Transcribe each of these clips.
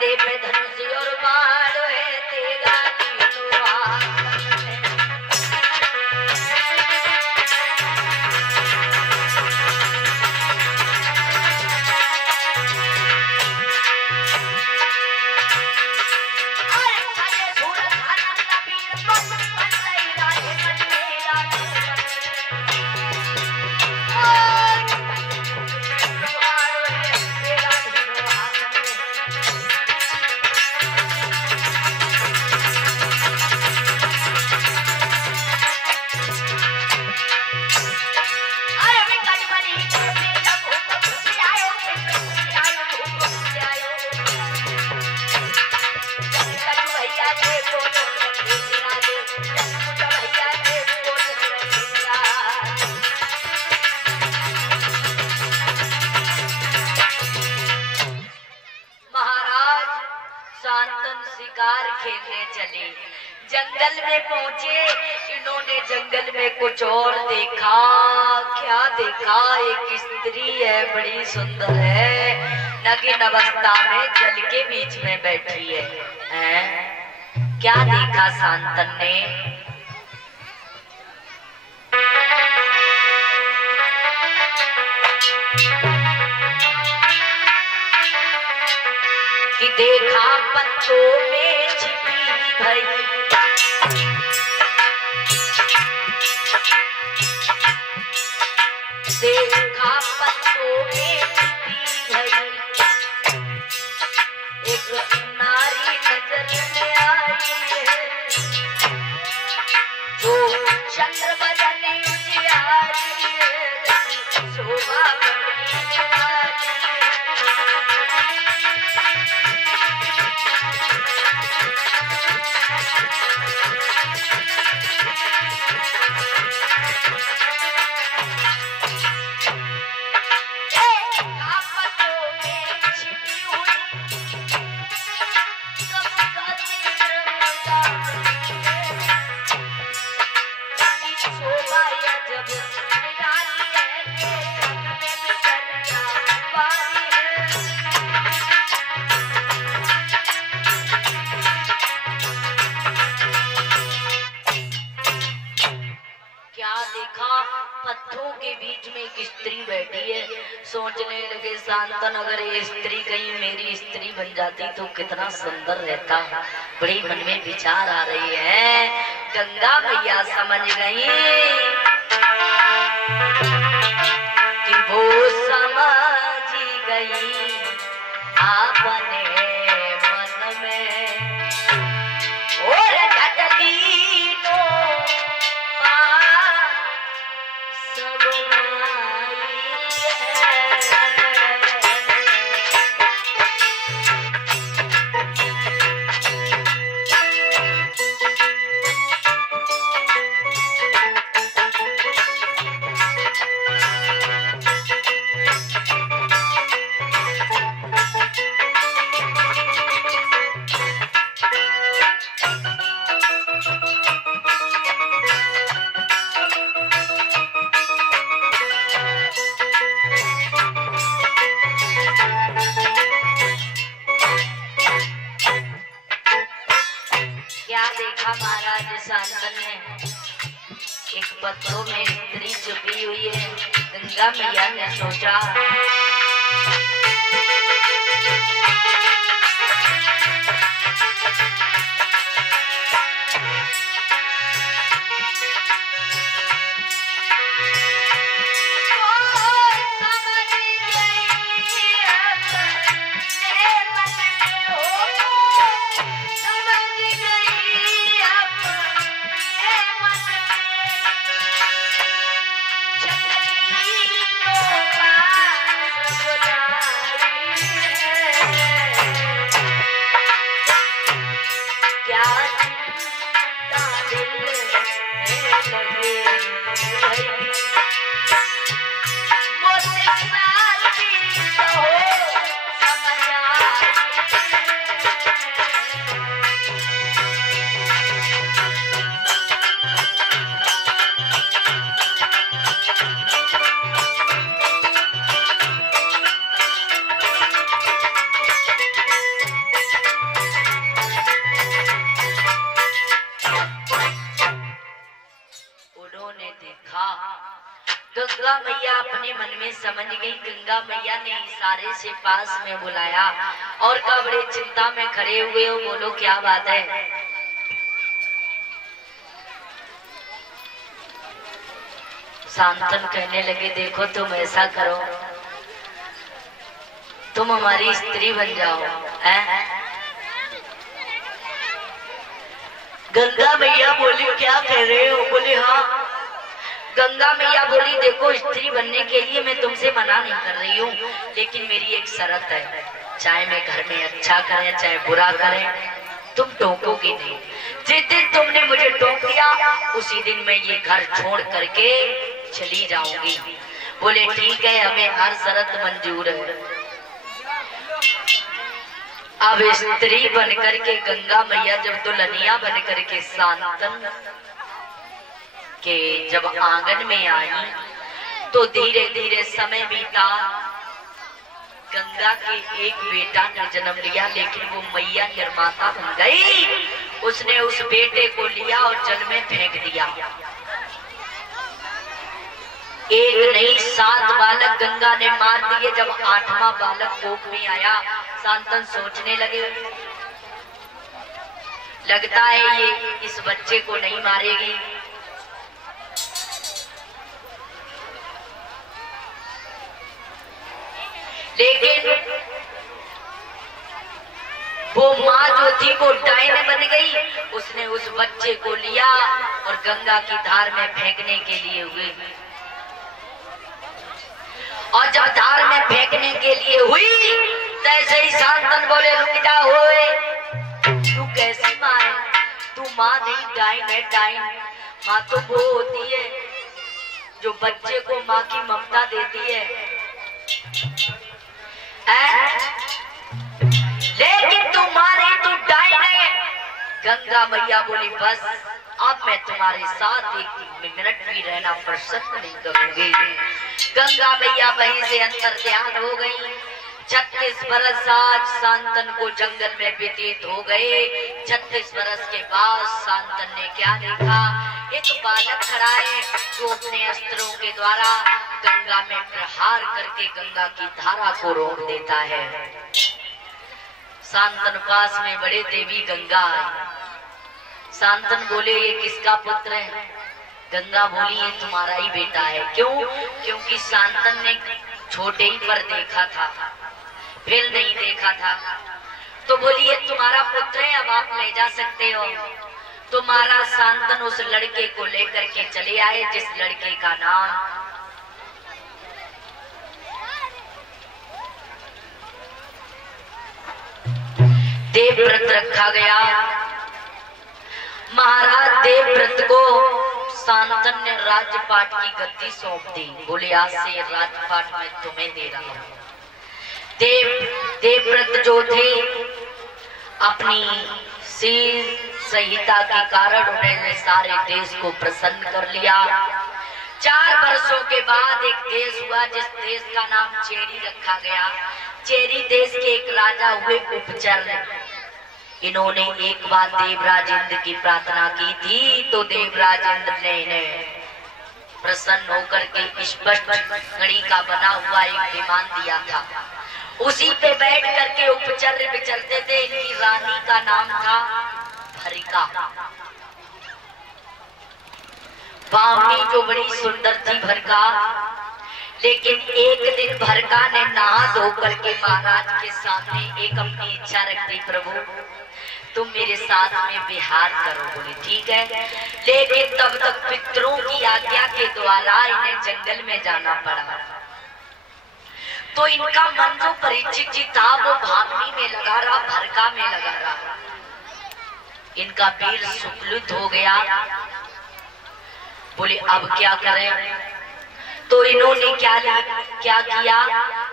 कंधे पे धनुष और बाण है तेरा तीनों हाथ में। खेलने चले, जंगल में पहुंचे। इन्होंने जंगल में कुछ और देखा। क्या देखा? एक स्त्री है, बड़ी सुंदर है, नग्न अवस्था में जल के बीच में बैठी है। क्या देखा शांतन ने? कि देखा पत्तों में छिपी भई, देखा पत्तों में छिपी भई, एक नारी नजर में आई है, जो चंद्र बदन उजियारी है, शोभा बड़ी वाली है। पत्थरों के बीच में एक स्त्री बैठी है। सोचने लगे शांतन, अगर ये स्त्री कहीं मेरी स्त्री बन जाती तो कितना सुंदर रहता। बड़ी मन में विचार आ रही है। गंगा मैया समझ गई कि वो समझ गई अपने मन में, और डटली तो एक पत्थरों में स्त्री छुपी हुई है। गंगा मैया ने सोचा गंगा मैया अपने मन में समझ गई। गंगा मैया ने इशारे से पास में बुलाया और कहा बड़े चिंता में खड़े हुए हो, बोलो क्या बात है। शांतन कहने लगे देखो तुम ऐसा करो, तुम हमारी स्त्री बन जाओ। है गंगा मैया बोली क्या कह रहे हो? बोले हाँ। गंगा मैया बोली देखो स्त्री बनने के लिए मैं तुमसे मना नहीं कर रही हूँ, लेकिन मेरी एक शर्त है, चाहे मैं घर में अच्छा करें चाहे बुरा करें, तुम टोकोगी नहीं। जिस दिन तुमने मुझे टोक दिया उसी दिन मैं ये घर छोड़ करके चली जाऊंगी। बोले ठीक है, हमें हर शर्त मंजूर है। अब स्त्री बनकर के गंगा मैया जब दुल्हनिया बनकर के शांतन के जब आंगन में आई तो धीरे धीरे समय बीता। गंगा के एक बेटा ने जन्म लिया, लेकिन वो मैया निर्माता बन गई। उसने उस बेटे को लिया और जल में फेंक दिया। एक नहीं 7 बालक गंगा ने मार दिए। जब 8वां बालक कोख में आया, शांतन सोचने लगे लगता है ये इस बच्चे को नहीं मारेगी। लेकिन वो माँ जो थी वो डायन बन गई। उसने उस बच्चे को लिया और गंगा की धार में फेंकने के लिए हुई। और जब धार में फेंकने के लिए हुई तैसे ही शांतन बोले रुक जा, होए तू कैसी माँ है? तू माँ नहीं डायन है। डायन माँ तो वो होती है जो बच्चे को माँ की ममता देती है। लेकिन तू माँ नहीं, तू डायन है। गंगा मैया बोली बस अब मैं तुम्हारे साथ 1 मिनट भी रहना पसंद नहीं करूंगी। गंगा मैया वहीं से अंतर ध्यान हो गई। 36 बरस आज शांतन को जंगल में व्यतीत हो गए। 36 बरस के बाद शांतन ने क्या देखा? एक बालक खड़ा है जो अपने अस्त्रों के द्वारा गंगा में प्रहार करके गंगा की धारा को रोक देता है। शांतन पास में बड़े देवी गंगा आई। शांतन बोले ये किसका पुत्र है? गंगा बोली ये तुम्हारा ही बेटा है। क्यों? क्योंकि शांतन ने छोटे ही पर देखा था, फिर नहीं देखा था। तो बोली ये तुम्हारा पुत्र है, अब आप ले जा सकते हो। तुम्हारा शांतन उस लड़के को लेकर के चले आए जिस लड़के का नाम देवव्रत रखा गया। महाराज देवव्रत को शांतन ने राज्यपाट की गद्दी सौंप दी। बोले आज से राज्यपाट मैं तुम्हें दे रहा हूं। देवव्रत जो थे अपनी शील संहिता के कारण उन्होंने सारे देश को प्रसन्न कर लिया। 4 वर्षों के बाद एक देश हुआ जिस देश का नाम चेरी रखा गया। चेरी देश के एक राजा हुए उपचर। इन्होंने एक बार देवराज इंद्र की प्रार्थना की थी तो देवराज इंद्र ने इन्हें प्रसन्न होकर के स्पष्ट घड़ी का बना हुआ एक विमान दिया था। उसी पे बैठ करके उपचर्य विचरते थे। इनकी रानी का नाम था भरिका। बावनी जो बड़ी सुंदर थी भरिका। लेकिन एक दिन भरिका ने नहा धो करके महाराज के सामने एक अपनी इच्छा रख दी, प्रभु तुम मेरे साथ में विहार करो। बोले ठीक है। लेकिन तब तक पितरों की आज्ञा के द्वारा इन्हें जंगल में जाना पड़ा। तो इनका मन जो परिचित जी था वो भागनी में लगा रहा, भरका में लगा रहा। इनका वीर सुकलुत हो गया। बोले अब क्या करें? तो इन्होंने क्या किया?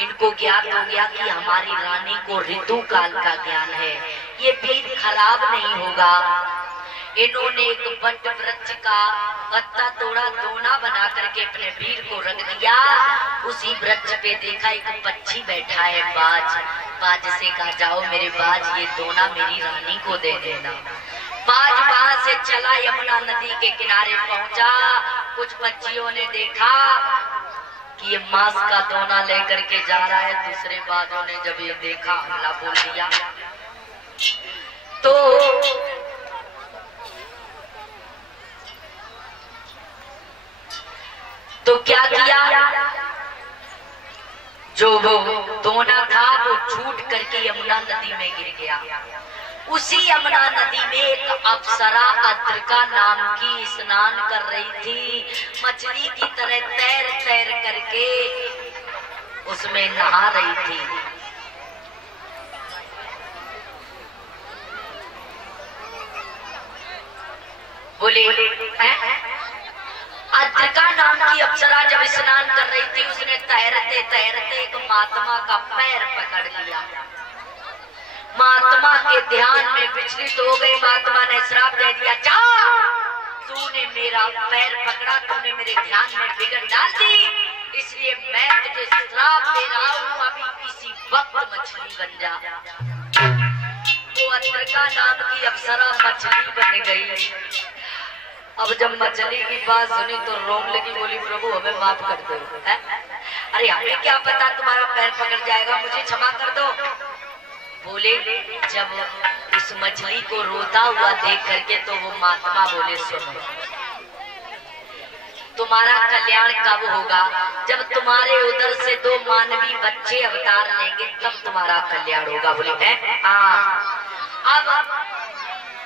इनको ज्ञात हो गया कि हमारी रानी को ऋतु काल का ज्ञान है, ये वीर खराब नहीं होगा। इन्होंने एक बट वृक्ष का पत्ता तोड़ा, दोना बना करके अपने वीर को रख दिया। उसी वृक्ष पे देखा एक पक्षी बैठा है, बाज से कहा जाओ मेरे बाज ये दोना मेरी रानी को दे देना। बाज वहां से चला, यमुना नदी के किनारे पहुंचा। कुछ पक्षियों ने देखा कि ये मांस का दोना लेकर के जा रहा है। दूसरे बाजों ने जब ये देखा हमला बोल दिया तो क्या किया, जो वो दोना था वो छूट करके यमुना नदी में गिर गया। उसी यमुना नदी में एक अप्सरा अद्रिका नाम की स्नान कर रही थी, मछली की तरह तैर तैर करके उसमें नहा रही थी। बोले अद्रिका नाम की अप्सरा जब स्नान कर रही थी, उसने तैरते तैरते एक महात्मा का पैर पकड़ लिया। महात्मा के ध्यान में विचलित हो गई। महात्मा ने श्राप दे दिया, जा तूने मेरा पैर पकड़ा, तूने मेरे ध्यान में बिगड़ डाल दी, इसलिए मैं तुझे श्राप दे रहा हूँ, अभी इसी वक्त मछली बन जा। वो अद्रिका नाम की अप्सरा मछली बन गई। अब जब मछली की बात सुनी तो रोने लगी, बोली प्रभु हमें माफ कर दो। अरे हमें क्या पता तुम्हारा पैर पकड़ जाएगा, मुझे क्षमा कर दो। बोले जब उस मछली को रोता हुआ देख करके तो वो महात्मा बोले, सुनो तुम्हारा कल्याण कब होगा, जब तुम्हारे उधर से 2 मानवी बच्चे अवतार लेंगे तब तुम्हारा कल्याण होगा। बोले हैं हाँ। अब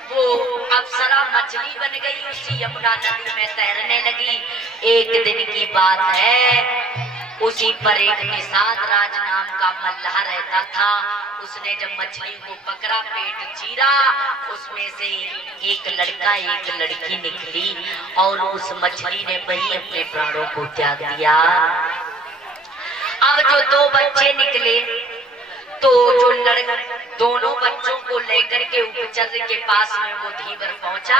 वो अप्सरा मछली बन गई, उसी यमुना नदी में तैरने लगी। एक दिन की बात है, उसी पर एक निषाद राज नाम का मल्लाह रहता था। उसने जब मछली को पकड़ा, पेट चीरा, उसमें से एक लड़का एक लड़की निकली और उस मछली ने वही अपने प्राणों को त्याग दिया। अब जो 2 बच्चे निकले तो जो दोनों बच्चों को लेकर के उपचर्य के पास में वो धीवर पहुंचा।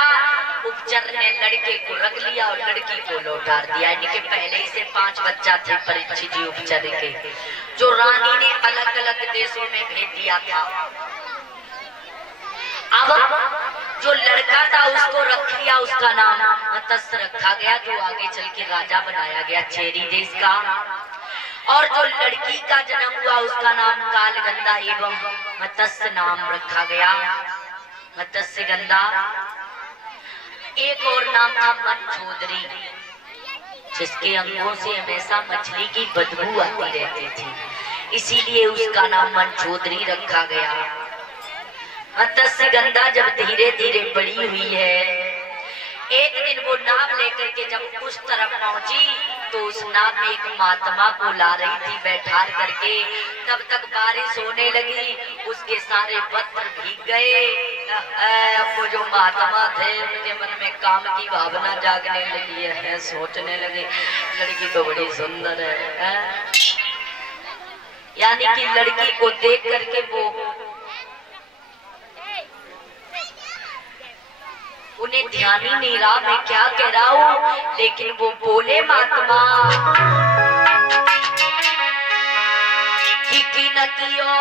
उपचर्य ने लड़के को रख लिया और लड़की को लौटा दिया। इनके पहले ही से 5 बच्चा थे परीक्षित जी उपचर्य के, जो रानी ने अलग अलग देशों में भेज दिया था। अब जो लड़का था उसको रख लिया, उसका नाम मत्स्य रखा गया, जो आगे चल के राजा बनाया गया चेरी देश का। और जो लड़की का जन्म हुआ उसका नाम कालगंधा एवं मत्स्य नाम रखा गया, मत्स्य गंधा। एक और नाम था मनचोदरी, जिसके अंगों से हमेशा मछली की बदबू आती रहती थी, इसीलिए उसका नाम मनचोदरी रखा गया। मत्स्य गंधा जब धीरे धीरे बड़ी हुई है, एक दिन वो नाव लेकर के जब उस तरफ पहुंची तो उस नाव में एक महात्मा को ला रही थी बैठा करके। तब तक बारिश होने लगी, उसके सारे पत्थर भीग गए। अब वो जो महात्मा थे उनके मन में काम की भावना जागने लगी है, सोचने लगे लड़की तो बड़ी सुंदर है। यानी कि लड़की को देख करके वो उन्हें ध्यान ही नहीं रहा मैं क्या कह रहा हूँ, लेकिन वो बोले महात्मा कि न कियो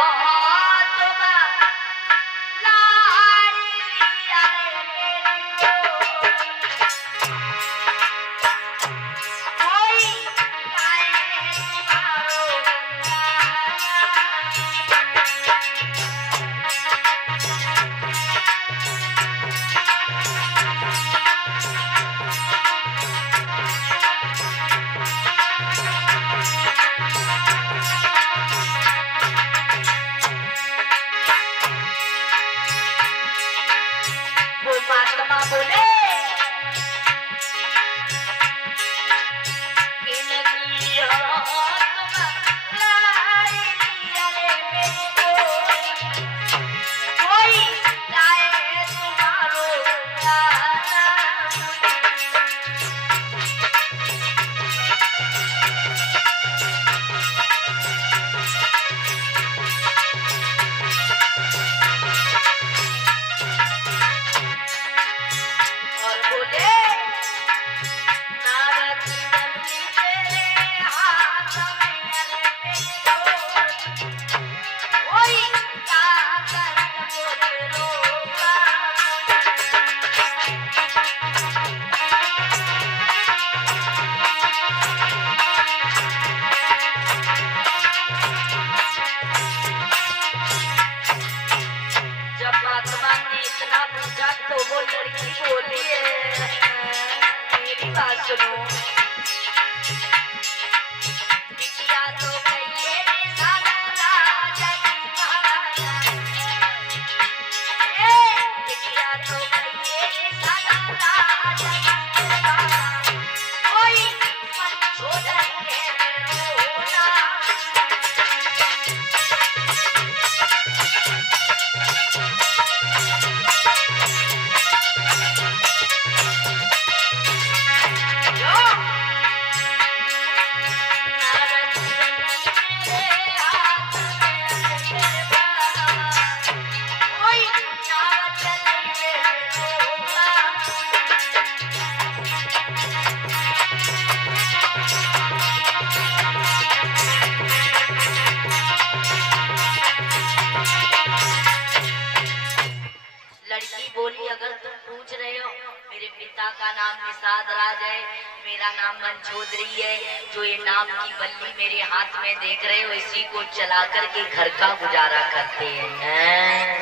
का नाम निषाद राज है, मेरा नाम मंचौधरी है। जो ये नाम की बल्ली मेरे हाथ में देख रहे हो, इसी को चला करके घर का गुजारा करते हैं।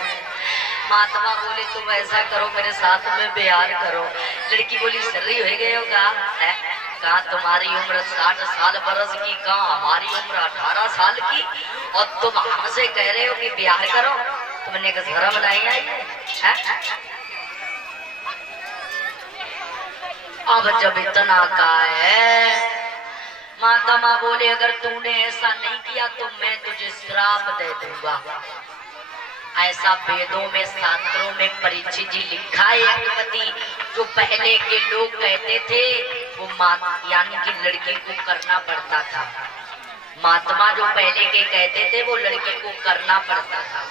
महात्मा बोले तुम ऐसा करो, मेरे साथ में बिहार करो। लड़की बोली सर्री हो गए हो का है? कहा तुम्हारी उम्र 60 साल बरस की, कहा हमारी उम्र 18 साल की, और तुम हमसे कह रहे हो कि बिहार करो। तुमने का शर्म नहीं आई है? अब जब इतना का है, महात्मा बोले अगर तूने ऐसा नहीं किया तो मैं तुझे श्राप दे दूंगा। ऐसा वेदों में शास्त्रों में परीक्षित जी लिखा है। अंगपति जो पहले के लोग कहते थे वो यानी कि लड़की को करना पड़ता था। महात्मा जो पहले के कहते थे वो लड़की को करना पड़ता था।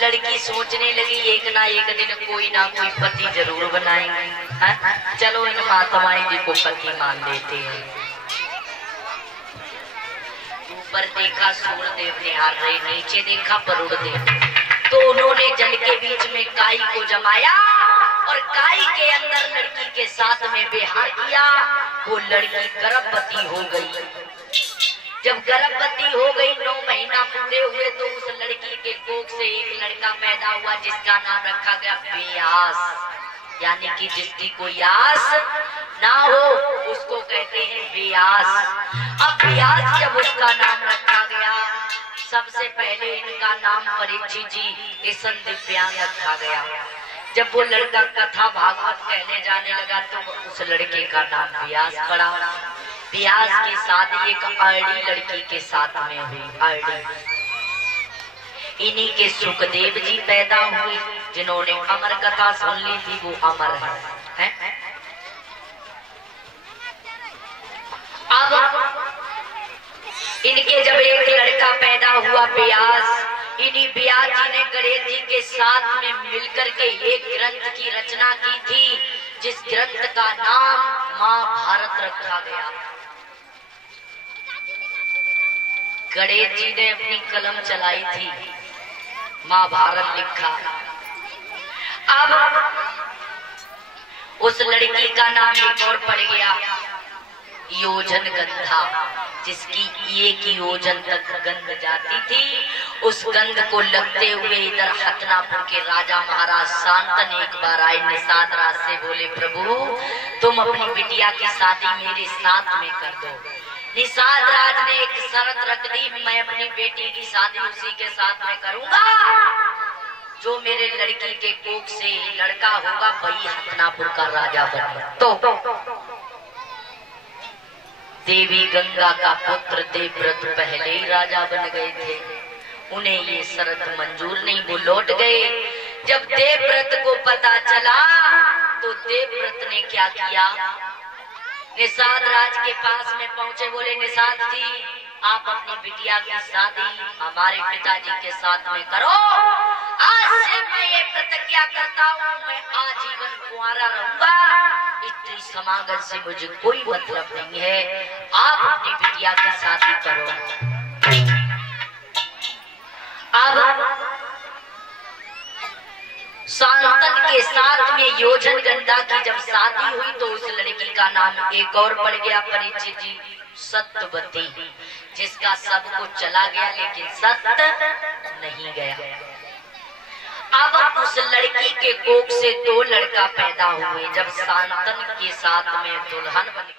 लड़की सोचने लगी एक ना एक दिन कोई ना कोई पति जरूर बनाएंगे। चलो इन महात्माएं जी को पति मान लेते हैं। ऊपर देखा सूर्यदेव निहार रहे, नीचे देखा वरुण देव। तो उन्होंने जल के बीच में काई को जमाया और काई के अंदर लड़की के साथ में विहार किया। वो लड़की गर्भवती हो गई। जब गर्भवती हो गई, 9 महीना पूरे हुए, तो उस लड़की के कोख से एक लड़का पैदा हुआ जिसका नाम रखा गया व्यास। यानी कि जिसकी कोई आस ना हो उसको कहते हैं व्यास। अब व्यास जब उसका नाम रखा गया, सबसे पहले इनका नाम परीक्षित जी ईसन दिव्यांग रखा गया। जब वो लड़का कथा भागवत कहने जाने लगा तो उस लड़के का नाम व्यास पड़ा। व्यास की शादी एक आड़ी लड़की के साथ में हुई। आड़ी इन्हीं के सुखदेव जी पैदा हुए, जिन्होंने अमर कथा सुन ली थी, वो अमर है? अब इनके जब एक लड़का पैदा हुआ व्यास, इन्हीं व्यास जी ने गणेश जी के साथ में मिलकर के एक ग्रंथ की रचना की थी, जिस ग्रंथ का नाम महाभारत रखा गया। गणेश जी ने अपनी कलम चलाई थी, महाभारत लिखा। अब उस लड़की का नाम एक और पड़ गया, योजन गंधा, जिसकी एक योजन तक गंध जाती थी। उस गंध को लगते हुए इधर हतनापुर के राजा महाराज शांतन एक बार आए निषाद राज से, बोले प्रभु तुम अपनी बिटिया की शादी मेरे साथ में कर दो। निषाद राज ने एक शर्त रख दी, मैं अपनी बेटी की शादी उसी के साथ में करूंगा जो मेरे लड़की के कोख से लड़का होगा, वही हतनापुर का राजा बने। तो देवी गंगा का पुत्र देवव्रत पहले ही राजा बन गए थे। उन्हें ये शर्त मंजूर नहीं, वो लौट गए। जब देवव्रत को पता चला तो देवव्रत ने क्या किया, निषाद राज के पास में पहुंचे, बोले निषाद जी आप अपनी बिटिया की शादी हमारे पिताजी के साथ में करो। आज से मैं ये प्रतिज्ञा करता हूँ, मैं आजीवन कुंवारा रहूंगा, स्त्री समागम से मुझे कोई मतलब नहीं है, आप अपनी बिटिया की शादी करो। अब शांतन के साथ में योजन गंगा की जब शादी हुई तो उस लड़की का नाम एक और पड़ गया परीक्षित जी, सत्यवती, जिसका सब कुछ चला गया लेकिन सत्य नहीं गया। अब उस लड़की के कोख से 2 लड़का पैदा हुए। जब शांतन के साथ में दुल्हन बन